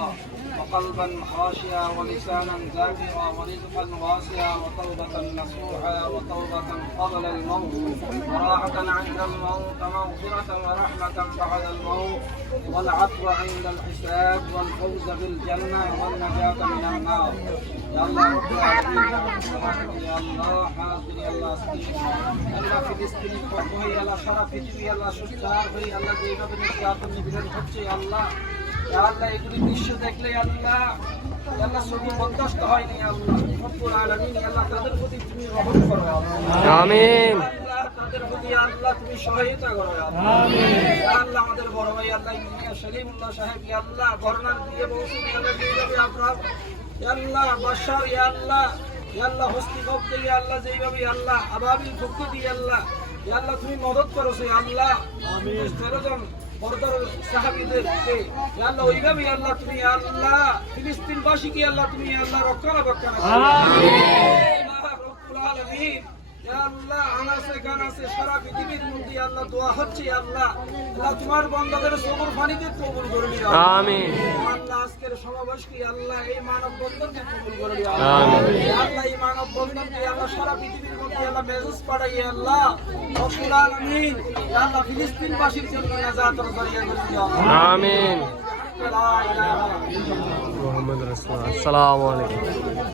صادقا وقلبا خاشعا ولسانا ذاكرا ورزقا واسعا وتوبة نصوحا وتوبة قبل الموت وراحة عند الموت ومغفرة ورحمة بعد الموت والعفو عند الحساب والفوز بالجنة والنجاة من النار. يا الله رب العالمين يا الله حاضر يا الله سبحانه আল্লাহ ফিলিস্তিনের পক্ষ হয়ে আল্লাহ সারা পৃথিবী আল্লাহ সুস্থার হয়ে আল্লাহ যেভাবে নির্যাতন নিবেদন হচ্ছে আল্লাহ আল্লাহ এগুলি দৃশ্য দেখলে আল্লাহ আল্লাহ সবই বরদাস্ত হয়নি আল্লাহ রব্বুল আলামিন আল্লাহ তাদের প্রতি তুমি রহম করো আমিন। আল্লাহ তাদের প্রতি আল্লাহ তুমি সহায়তা করো আমিন। আল্লাহ আমাদের বড় ভাই আল্লাহ ইঞ্জিনিয়ার সলিমুল্লাহ সাহেব আল্লাহ গভর্নর দিয়ে বলছেন আল্লাহ যেভাবে আপনার আল্লাহ বাশার আল্লাহ আল্লাহ হস্তিকব দিয়ে আল্লাহ যেভাবে আল্লাহ আবাবিল পক্ষ দিয়ে আল্লাহ আল্লাহ তুমি মদত করো সে আল্লাহ আমিন। 13 জন বর্বর সাহাবীদেরকে আল্লাহ ওইভাবে আল্লাহ তুমি আল্লাহ ফিলিস্তিনবাসীকে আল্লাহ তুমি আল্লাহ রক্ষণাবেক্ষণ আমিন। রব্বুল আলামিন আল্লাহ আনাসে গানাসে সারা পৃথিবীর মধ্যে আল্লাহ দোয়া হচ্ছে আল্লাহ আল্লাহ তোমার বান্দাদের সবর পানিকে কবুল করবি আমিন। আল্লাহ আজকের সমাবেশকে আল্লাহ এই মানব বন্ধনকে কবুল করবি আমিন। আল্লাহ এই মানব বন্ধনকে আল্লাহ সারা পৃথিবীর মধ্যে আল্লাহ মেসেজ পাঠাইয়ে আল্লাহ রব্বুল আলামিন আল্লাহ ফিলিস্তিনবাসীর জন্য নাজাতের জরিয়া করে দিও আমিন। লা ইলাহা ইল্লাল্লাহ মুহাম্মদ রাসূলুল্লাহ। আসসালামু আলাইকুম।